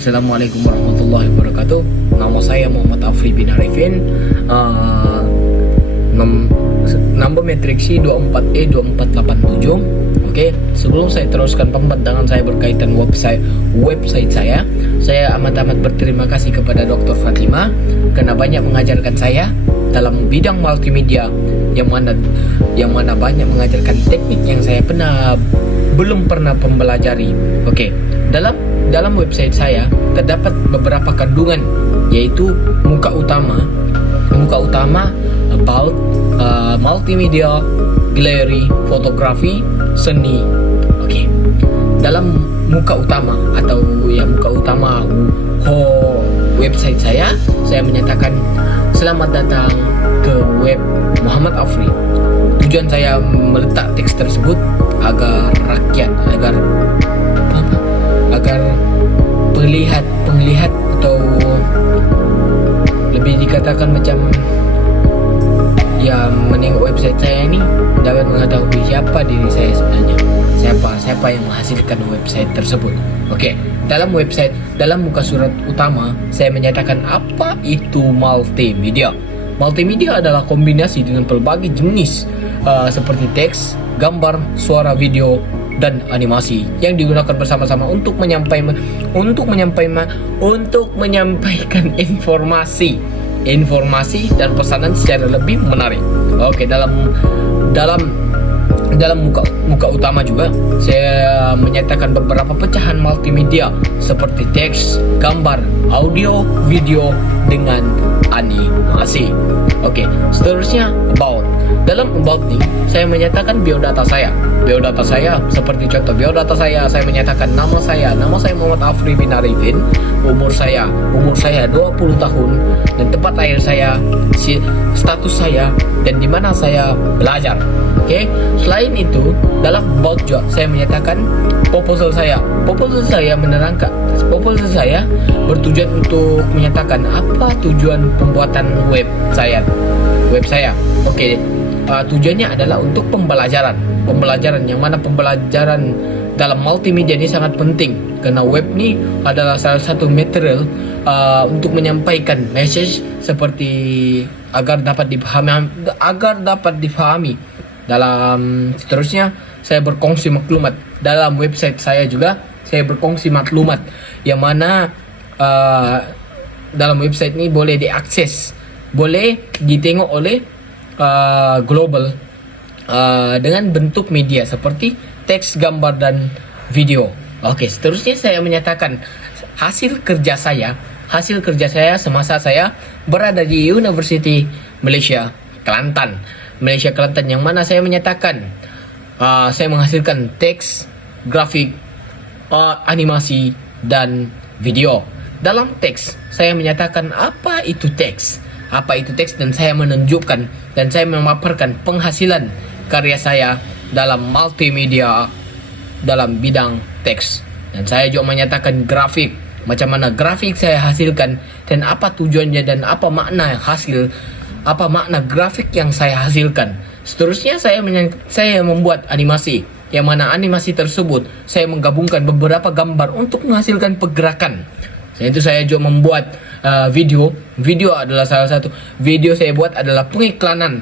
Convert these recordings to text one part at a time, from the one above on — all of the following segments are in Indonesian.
Assalamualaikum warahmatullahi wabarakatuh. Nama saya Muhammad Afri bin Arifin. Nomor matriksi 24E2487. Oke, sebelum saya teruskan pembentangan saya berkaitan website saya amat berterima kasih kepada Dr. Fatima karena banyak mengajarkan saya dalam bidang multimedia yang mana banyak mengajarkan teknik yang saya belum pernah mempelajari. Oke, dalam website saya terdapat beberapa kandungan, yaitu muka utama about multimedia, galeri, fotografi, seni. Oke, dalam muka utama website saya menyatakan selamat datang ke web Muhammad Afri. Tujuan saya meletak teks tersebut agar penglihat atau lebih dikatakan macam ya menengok website saya ini dapat mengetahui siapa diri saya sebenarnya, siapa yang menghasilkan website tersebut. Oke, dalam muka surat utama saya menyatakan apa itu multimedia. Multimedia adalah kombinasi dengan pelbagai jenis seperti teks, gambar, suara, video, dan animasi yang digunakan bersama-sama untuk menyampaikan informasi dan pesanan secara lebih menarik. Oke, dalam muka utama juga saya menyatakan beberapa pecahan multimedia seperti teks, gambar, audio, video dengan animasi. Oke, seterusnya about. Dalam about nih saya menyatakan biodata saya seperti contoh biodata saya menyatakan nama saya Muhammad Afri bin Arifin, umur saya 20 tahun, dan tempat lahir saya, status saya, dan di mana saya belajar. Oke, selain itu dalam about juga saya menyatakan proposal saya bertujuan untuk menyatakan apa tujuan pembuatan web saya. Oke, tujuannya adalah untuk pembelajaran yang mana pembelajaran dalam multimedia ini sangat penting karena web ini adalah salah satu material untuk menyampaikan message seperti agar dapat dipahami. Dalam seterusnya saya berkongsi maklumat dalam website saya juga. Saya berkongsi maklumat yang mana dalam website ini boleh diakses, boleh ditengok oleh global dengan bentuk media seperti teks, gambar, dan video. Oke, seterusnya saya menyatakan hasil kerja saya semasa saya berada di University Malaysia Kelantan yang mana saya menyatakan saya menghasilkan teks, grafik, animasi, dan video. Dalam teks saya menyatakan apa itu teks, dan saya menunjukkan dan saya memaparkan penghasilan karya saya dalam multimedia dalam bidang teks. Dan saya juga menyatakan grafik, macam mana grafik saya hasilkan dan apa tujuannya dan apa makna grafik yang saya hasilkan. Seterusnya saya membuat animasi, yang mana animasi tersebut saya menggabungkan beberapa gambar untuk menghasilkan pergerakan. Selain itu saya juga membuat video adalah salah satu video saya buat adalah pengiklanan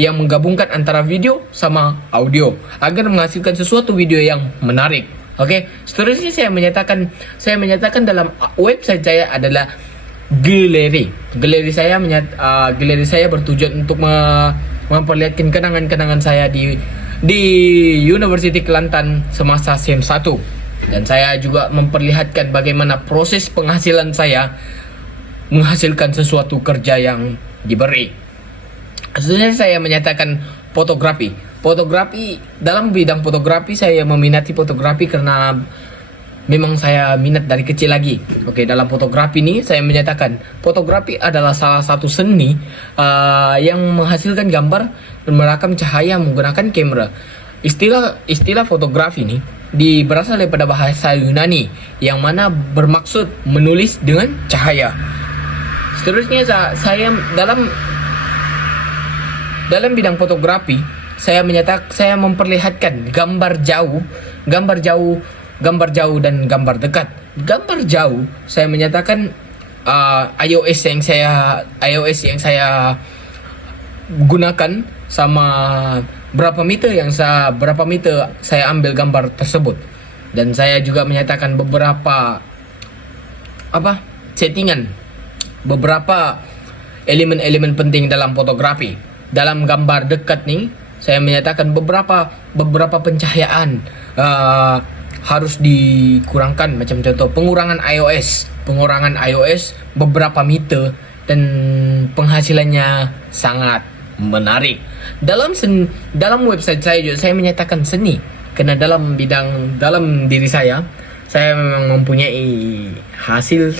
yang menggabungkan antara video sama audio agar menghasilkan sesuatu video yang menarik. Oke, seterusnya saya menyatakan dalam website saya adalah galeri saya bertujuan untuk memperlihatkan kenangan saya di University Kelantan semasa SEM 1. Dan saya juga memperlihatkan bagaimana proses penghasilan saya menghasilkan sesuatu kerja yang diberi. Sebenarnya saya menyatakan fotografi. Dalam bidang fotografi saya meminati fotografi karena memang saya minat dari kecil lagi. Oke, dalam fotografi ini saya menyatakan fotografi adalah salah satu seni yang menghasilkan gambar dan merekam cahaya menggunakan kamera. Istilah fotografi ini berasal daripada bahasa Yunani yang mana bermaksud menulis dengan cahaya. Seterusnya saya dalam bidang fotografi saya memperlihatkan gambar jauh dan gambar dekat. gambar jauh, saya menyatakan iOS yang saya gunakan sama berapa meter saya ambil gambar tersebut. Dan saya juga menyatakan beberapa settingan, beberapa elemen-elemen penting dalam fotografi. Dalam gambar dekat nih, saya menyatakan beberapa pencahayaan harus dikurangkan, macam contoh pengurangan iOS beberapa meter, dan penghasilannya sangat menarik. Dalam website saya juga saya menyatakan seni, karena dalam diri saya memang mempunyai hasil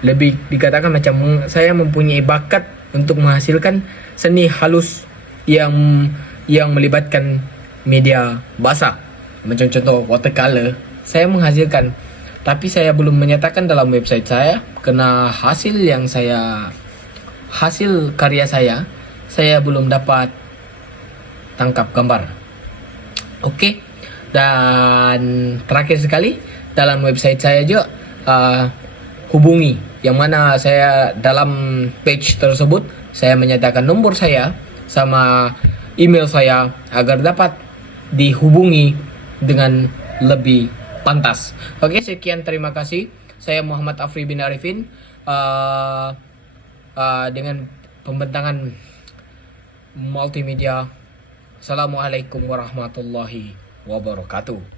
lebih dikatakan macam saya mempunyai bakat untuk menghasilkan seni halus yang melibatkan media basah, macam contoh watercolor saya menghasilkan. Tapi saya belum menyatakan dalam website saya, karena hasil karya saya belum dapat tangkap gambar. Oke. Dan terakhir sekali, dalam website saya juga hubungi, yang mana saya dalam page tersebut saya menyatakan nomor saya sama email saya agar dapat dihubungi dengan lebih pantas. Oke, sekian, terima kasih. Saya Muhammad Afri bin Arifin dengan pembentangan multimedia. Assalamualaikum warahmatullahi wabarakatuh.